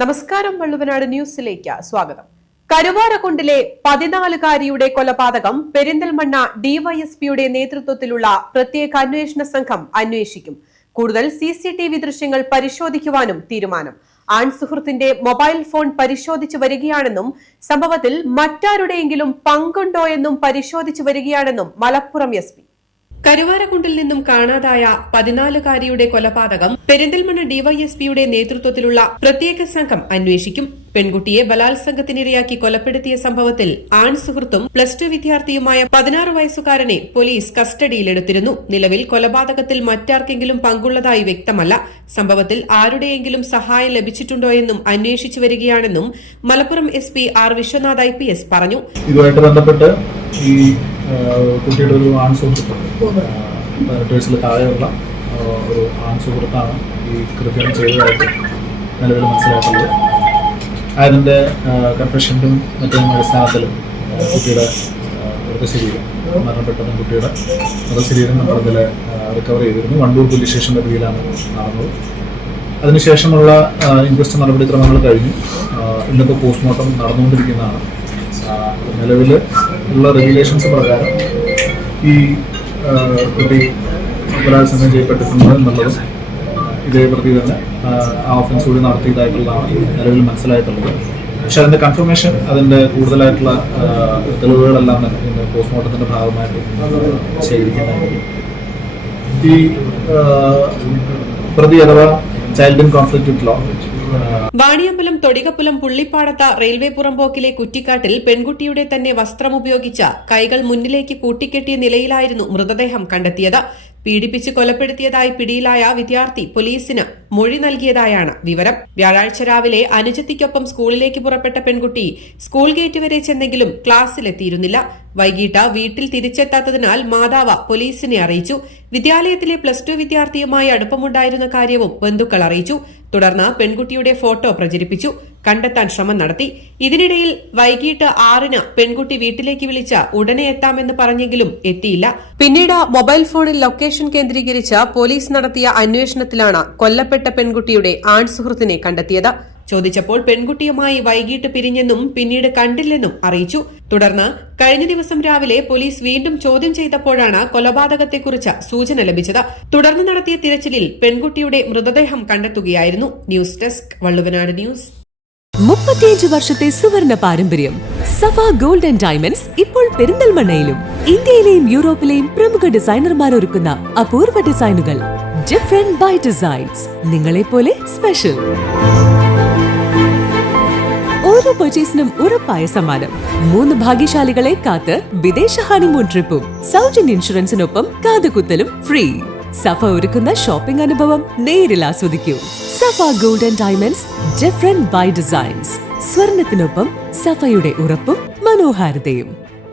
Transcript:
നമസ്കാരം, വള്ളുവനാട് ന്യൂസിലേക്ക് സ്വാഗതം. കരുവാരക്കുണ്ടിലെ 14-കാരിയുടെ കൊലപാതകം പെരിന്തൽമണ്ണ ഡിവൈഎസ്പിയുടെ നേതൃത്വത്തിലുള്ള പ്രത്യേക അന്വേഷണ സംഘം അന്വേഷിക്കും. കൂടുതൽ CCTV ദൃശ്യങ്ങൾ പരിശോധിക്കുവാനും തീരുമാനം. ആൺസുഹൃത്തിന്റെ മൊബൈൽ ഫോൺ പരിശോധിച്ചു വരികയാണെന്നും സംഭവത്തിൽ മറ്റാരുടെയെങ്കിലും പങ്കുണ്ടോയെന്നും പരിശോധിച്ചു വരികയാണെന്നും മലപ്പുറം SP. കരുവാരക്കുണ്ടിൽ നിന്നും കാണാതായ 14-കാരിയുടെ കൊലപാതകം പെരിന്തൽമണ്ണ ഡിവൈഎസ്പിയുടെ നേതൃത്വത്തിലുള്ള പ്രത്യേക സംഘം അന്വേഷിക്കും. പെൺകുട്ടിയെ ബലാത്സംഗത്തിനിരയാക്കി കൊലപ്പെടുത്തിയ സംഭവത്തിൽ ആൺസുഹൃത്തും +2 വിദ്യാർത്ഥിയുമായ 16 വയസ്സുകാരനെ പോലീസ് കസ്റ്റഡിയിലെടുത്തിരുന്നു. നിലവിൽ കൊലപാതകത്തിൽ മറ്റാർക്കെങ്കിലും പങ്കുള്ളതായി വ്യക്തമല്ല. സംഭവത്തിൽ ആരുടെയെങ്കിലും സഹായം ലഭിച്ചിട്ടുണ്ടോയെന്നും അന്വേഷിച്ചു വരികയാണെന്നും Malappuram SP R Vishwanath IPS പറഞ്ഞു. ഇതുമായിട്ട് ബന്ധപ്പെട്ട് ഈ കുട്ടിയുടെ ഒരു ആൺസുഹൃത്ത് താഴെയുള്ള ഒരു ആൺസുഹൃത്താണ് ഈ കൃത്യം ചെയ്തതായിട്ട് നിലവിൽ മനസ്സിലാക്കുന്നത്. അതിൻ്റെ കൺഫെഷനും മറ്റും അടിസ്ഥാനത്തിലും കുട്ടിയുടെ മൃതശരീരം മരണപ്പെട്ട കുട്ടിയുടെ മൃതശരീരം നമ്മളതിൽ റിക്കവർ ചെയ്തിരുന്നു. വണ്ടൂർ പോലീസ് സ്റ്റേഷൻ പരിധിയിലാണ് നടന്നത്. അതിനുശേഷമുള്ള ഇൻക്വസ്റ്റ് നടപടിക്രമങ്ങൾ കഴിഞ്ഞു. ഇന്നിപ്പോൾ പോസ്റ്റ്മോർട്ടം നടന്നുകൊണ്ടിരിക്കുന്നതാണ്. നിലവിൽ ഉള്ള റെഗുലേഷൻസ് പ്രകാരം ഈ കുട്ടി ബലാത്സംഗം ചെയ്യപ്പെട്ടിട്ടുണ്ട് എന്നുള്ളതും ഇതേ പ്രതി തന്നെ ആ ഓഫൻസ് കൂടി നടത്തിയതായിട്ടുള്ളതാണ് നിലവിൽ മനസ്സിലായിട്ടുള്ളത്. പക്ഷെ അതിൻ്റെ കൺഫർമേഷൻ, അതിൻ്റെ കൂടുതലായിട്ടുള്ള തെളിവുകളെല്ലാം തന്നെ പോസ്റ്റ്മോർട്ടത്തിൻ്റെ ഭാഗമായിട്ട് ശേഖരിക്കുന്നതായിരിക്കും. ഈ പ്രതി അഥവാ child in conflict with law Vaniyambalam Thodikappulam പുള്ളിപ്പാടത്ത റെയിൽവേ പുറമ്പോക്കിലെ കുറ്റിക്കാട്ടിൽ പെൺകുട്ടിയുടെ തന്നെ വസ്ത്രമുപയോഗിച്ച കൈകൾ മുന്നിലേക്ക് കൂട്ടിക്കെട്ടിയ നിലയിലായിരുന്നു മൃതദേഹം കണ്ടെത്തിയത്. പീഡിപ്പിച്ച് കൊലപ്പെടുത്തിയതായി പിടിയിലായ വിദ്യാർത്ഥി പോലീസിന് മൊഴി നൽകിയതായാണ് വിവരം. വ്യാഴാഴ്ച രാവിലെ അനുജത്തിക്കൊപ്പം സ്കൂളിലേക്ക് പുറപ്പെട്ട പെൺകുട്ടി സ്കൂൾ ഗേറ്റ് വരെ ചെന്നെങ്കിലും ക്ലാസ്സിലെത്തിയിരുന്നില്ല. വൈകിട്ട് വീട്ടിൽ തിരിച്ചെത്താത്തതിനാൽ മാതാവ് പോലീസിനെ അറിയിച്ചു. വിദ്യാലയത്തിലെ +2 വിദ്യാർത്ഥിയുമായി അടുപ്പമുണ്ടായിരുന്ന കാര്യവും ബന്ധുക്കൾ അറിയിച്ചു. തുടർന്ന് പെൺകുട്ടിയുടെ ഫോട്ടോ പ്രചരിപ്പിച്ചു. കണ്ടെത്താൻ ശ്രമം നടത്തി. ഇതിനിടയിൽ വൈകിട്ട് 6-ന് പെൺകുട്ടി വീട്ടിലേക്ക് വിളിച്ച ഉടനെ എത്താമെന്ന് പറഞ്ഞെങ്കിലും എത്തിയില്ല. പിന്നീട് മൊബൈൽ ഫോണിൽ ലൊക്കേഷൻ കേന്ദ്രീകരിച്ച് പോലീസ് നടത്തിയ അന്വേഷണത്തിലാണ് കൊല്ലപ്പെട്ട പെൺകുട്ടിയുടെ ആൺസുഹൃത്തിനെ കണ്ടെത്തിയത്. ചോദിച്ചപ്പോൾ പെൺകുട്ടിയുമായി വൈകിട്ട് പിരിഞ്ഞെന്നും പിന്നീട് കണ്ടില്ലെന്നും അറിയിച്ചു. തുടർന്ന് കഴിഞ്ഞ ദിവസം രാവിലെ പോലീസ് വീണ്ടും ചോദ്യം ചെയ്തപ്പോഴാണ് കൊലപാതകത്തെക്കുറിച്ച് സൂചന ലഭിച്ചത്. തുടർന്ന് നടത്തിയ തിരച്ചിലിൽ പെൺകുട്ടിയുടെ മൃതദേഹം കണ്ടെത്തുകയായിരുന്നു. News desk, Valluvanad news. 35 വർഷത്തെ സുവർണ പാരമ്പര്യം. സഫ ഗോൾഡ് ആൻഡ് ഡയമണ്ട്സ് ഇപ്പോൾ പെരിന്തൽമണ്ണയിലും. ഇന്ത്യയിലെയും യൂറോപ്പിലെയും പ്രമുഖ ഡിസൈനർമാർ ഒരുക്കുന്ന അപൂർവ ഡിസൈനുകൾ. ഡിഫറെന്റ് ബൈ ഡിസൈൻസ്, നിങ്ങളെ പോലെ സ്പെഷ്യൽ. ഓരോ പർച്ചേസിനും ഉറപ്പായ സമ്മാനം. 3 ഭാഗ്യശാലികളെ കാത്ത് വിദേശ ഹണിമൂൺ ട്രിപ്പും സൗജന്യ ഇൻഷുറൻസിനൊപ്പം കാതുകുത്തലും ഫ്രീ. സഫ ഒരുക്കുന്ന ഷോപ്പിംഗ് അനുഭവം നേരിൽ ആസ്വദിക്കൂ. Safa gold and diamonds, different by designs. സ്വർണത്തിനൊപ്പം സഫയുടെ ഉറപ്പും മനോഹാരിതയും.